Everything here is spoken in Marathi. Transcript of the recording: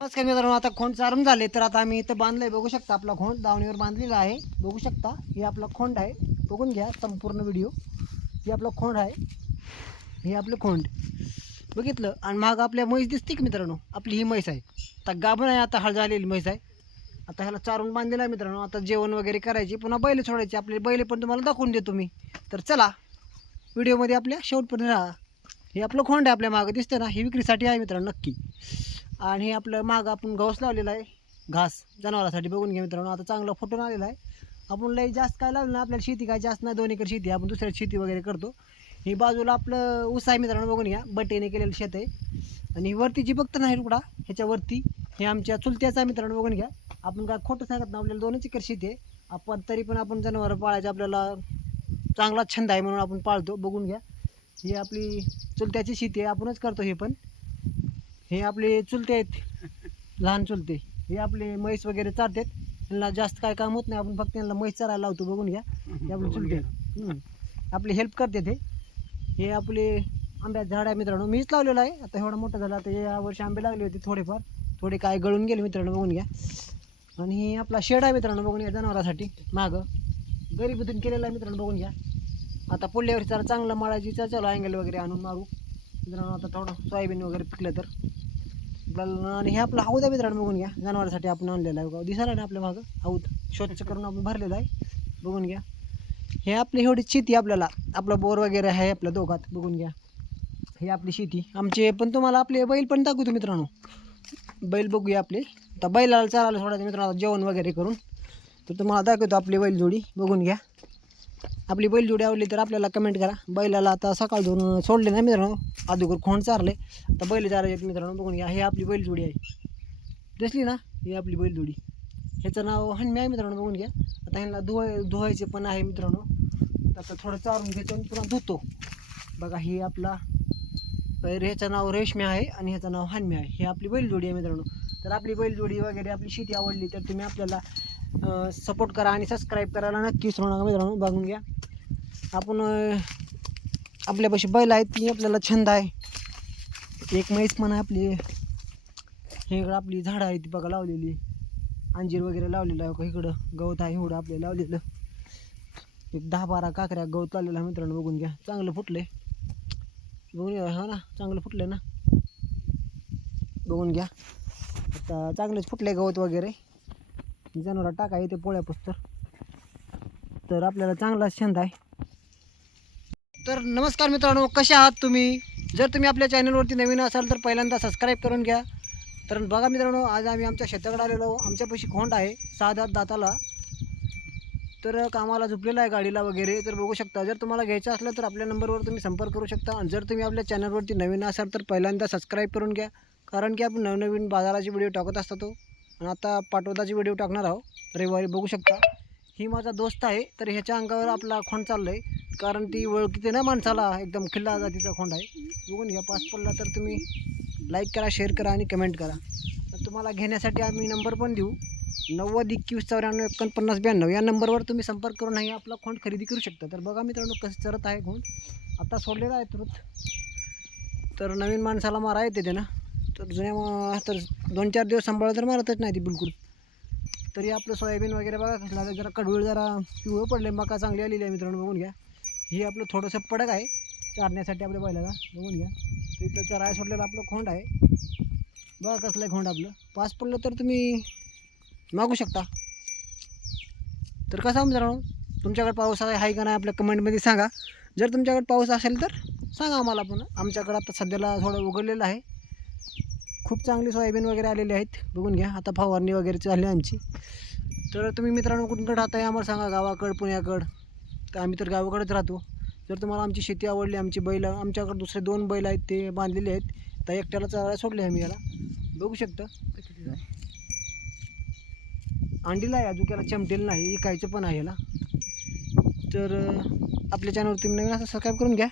नमस्कार मित्रांनो आता खोंड चारून झाले तर आता आम्ही इथं बांधलंय. बघू शकता आपला खोंड दावणीवर बांधलेला आहे. बघू शकता हे आपला खोंड आहे. बघून घ्या संपूर्ण व्हिडिओ. हे आपला खोंड आहे. हे आपलं खोंड. बघितलं? आणि माग आपल्या म्हैस दिसते की मित्रांनो? आपली ही म्हैस आहे. आता गाभण आहे आता हळ झालेली म्हैस आहे. आता ह्याला चारून बांधलेलं आहे मित्रांनो. आता जेवण वगैरे करायची पुन्हा बैल सोडायचे. आपले बैल पण तुम्हाला दाखवून देतो मी. तर चला व्हिडिओमध्ये आपल्या शेवटपर्यंत राहा. हे आपलं खोंड आहे आपल्या मागं दिसतं ना हे विक्रीसाठी आहे मित्रांनो नक्की. आणि हे आपलं मागं आपण गवस लावलेला आहे. घास जनावरासाठी बघून घ्या मित्रांनो. आता चांगलं फुटून आलेलं आहे. आपण लई जास्त काय लावलं ना आपल्याला शेती काय जास्त नाही. दोन एकर शेती आहे. आपण दुसऱ्या शेती वगैरे करतो. ही बाजूला आपलं ऊस आहे मित्रांनो. बघून घ्या. बटेने केलेलं शेत आहे. आणि वरती जी बघतं नाही रुकडा तुकडा ह्याच्यावरती हे आमच्या चुलत्याचं आहे मित्रांनो. बघून घ्या. आपण काय खोटं सांगत ना आपल्याला दोनच एकर शेती आहे. आपण तरी पण आपण जनावरं पाळायचं आपल्याला चांगला छंद आहे म्हणून आपण पाळतो. बघून घ्या. ही आपली चुलत्याची शेती आहे. आपणच करतो हे पण. हे आपले चुलते आहेत. लहान चुलते. हे आपले म्हैस वगैरे चारतात. त्यांना जास्त काय काम होत नाही. आपण फक्त त्यांना म्हैस चारायला लावतो. बघून घ्या. हे आपले चुलते हम्म. आपली हेल्प करते ते हे आपले आंब्याचं झाड आहे मित्रांनो. मीच लावलेलं आहे. आता एवढा मोठा झाला. आता या वर्षी आंबे लागले होते थोडेफार. थोडे काय गळून गेले मित्रांनो. बघून घ्या. आणि हे आपला शेड आहे मित्रांनो. बघून घ्या जनावरासाठी. मागं. गरिबीतून केलेला आहे मित्रांनो. बघून घ्या. आता पुढल्या वर्षी जरा चांगलं माळाची चालू अँगल वगैरे आणून मारू. मित्रांनो आता थोडं सोयाबीन वगैरे पिकलं तर. आपल्याला आणि हे आपलं हौद आहे मित्रांनो बघून घ्या. जनावरासाठी आपण आणलेलं आहे दिसायला ना आपल्या मागं? हौद. स्वच्छ करून आपण भरलेलं आहे. बघून घ्या. हे आपली एवढी शेती आपल्याला. आपलं बोर वगैरे आहे आपल्या दोघात. बघून घ्या. हे आपली शेती. आमचे पण तुम्हाला आपले बैल पण दाखवतो मित्रांनो. बैल बघूया आपले. आता बैलाला चालायला सोडायचं मित्रांनो. आता जेवण वगैरे करून. तर तुम्हाला दाखवतो आपली बैलजोडी. बघून घ्या. आपली बैलजोडी आवडली तर आपल्याला कमेंट करा. बैलाला आता सकाळ धुवून सोडले ना मित्रांनो. अगोदर खोंड चारले. आता बैल चारायचे मित्रांनो बघून घ्या. हे आपली बैलजोडी आहे. दिसली ना? ही आपली बैलजोडी ह्याचं नाव हनमी आहे मित्रांनो बघून घ्या. आता ह्यांना धुवाय धुवायचे पण आहे मित्रांनो. तर आता थोडं चारून घ्यायचं आणि पुन्हा धुतो. बघा ही आपला ह्याचं नाव रेशमी आहे आणि ह्याचं नाव हनमी आहे. ही आपली बैलजोडी आहे मित्रांनो. तर आपली बैलजोडी वगैरे आपली शेती आवडली तर तुम्ही आपल्याला सपोर्ट करा आणि सबस्क्राईब करायला नक्की विसरू नका मित्रांनो. बघून घ्या. आपण आपल्यापाशी बैल आहेत ती आपल्याला छंद आहे. एक म्हैस पण आहे आपली. हे इकडं आपली झाडं आहेत ती बघा लावलेली. अंजीर वगैरे लावलेलं आहे इकडं. गवत आहे एवढं आपल्याला लावलेलं. एक दहा बारा काकऱ्या गवत लावलेलं आहे मित्रांनो बघून घ्या. चांगलं फुटलं आहे बघून घ्या हा ना चांगलं फुटलं ना. बघून घ्या. आता फुटलं आहे गवत वगैरे. जनावर टाका येते पोळ्या पुस्तर तर आपल्याला चांगलाच छंद आहे. तर नमस्कार मित्रांनो कसे आहात तुम्ही? जर तुम्ही आपल्या चॅनलवरती नवीन असाल तर पहिल्यांदा सबस्क्राईब करून घ्या. तर बघा मित्रांनो आज आम्ही आमच्या शेताकडे आलेलो आमच्यापाशी खोंड आहे सहा दात दाताला. तर कामाला झुपलेला आहे गाडीला वगैरे. तर बघू शकता जर तुम्हाला घ्यायचं असलं तर आपल्या नंबरवर तुम्ही संपर्क करू शकता. आणि जर तुम्ही आपल्या चॅनलवरती नवीन असाल तर पहिल्यांदा सबस्क्राईब करून घ्या. कारण की आपण नवनवीन बाजाराची व्हिडिओ टाकत असतो आणि आता पाटोदाची व्हिडिओ टाकणार आहोत. रविवारी बघू शकता. ही माझा दोस्त आहे तर ह्याच्या अंगावर आपला खोंड चाललं आहे कारण ती ओळखीते ना माणसाला एकदम खिल्ला जातीचा खोंड आहे. बघून घ्या पास पडला तर तुम्ही लाईक करा शेअर करा आणि कमेंट करा. तर तुम्हाला घेण्यासाठी आम्ही नंबर पण देऊ. नव्वद एकवीस चौऱ्याण्णव एकोणपन्नास ब्याण्णव या नंबरवर तुम्ही संपर्क करून ही आपला खोंड खरेदी करू शकता. तर बघा मित्रांनो कसं चरत आहे खोंड. आता सोडलेला आहे तुरंत तर नवीन माणसाला मारा येते ते ना. तर जुन्या तर दोन चार दिवस सांभाळलं तर मारतच नाही ती बिलकुल. तरी आपलं सोयाबीन वगैरे बघा कसला जरा कडवळ जरा पिवळं पडले मका चांगली आलेली आहे मित्रांनो बघून घ्या. हे आपलं थोडंसं पडक आहे चारण्यासाठी आपल्या बैलाला. बघून घ्या. तर इथलं चराय सोडलेलं आपलं खोंड आहे. बघा कसलं आहे खोंड आपलं. पास पडलं तर तुम्ही मागू शकता. तर कसं मित्रांनो? तुमच्याकडे पाऊस आहे का नाही आपल्या कमेंटमध्ये सांगा. जर तुमच्याकडे पाऊस असेल तर सांगा आम्हाला पण. आमच्याकडं आता सध्याला थोडं उघडलेलं आहे. खूप चांगली सोयाबीन वगैरे आलेली आहेत. बघून घ्या. आता फवारणी वगैरे चालली आमची. तर तुम्ही मित्रांनो कुठून आहे आम्हाला सांगा. गावाकडं पुण्याकडं. तर आम्ही तर गावाकडेच राहतो. जर तुम्हाला आमची शेती आवडली आमची बैल आमच्याकडे दुसरे दोन बैल आहेत ते बांधलेले आहेत तर एकट्याला चालायला सोडले आम्ही याला. बघू शकता. अंडीला आहे अजून याला चमटेल नाही इकायचं पण आहे याला. तर आपल्या चॅनलवर तुम्ही नवीन असं सबस्क्राईब करून घ्या.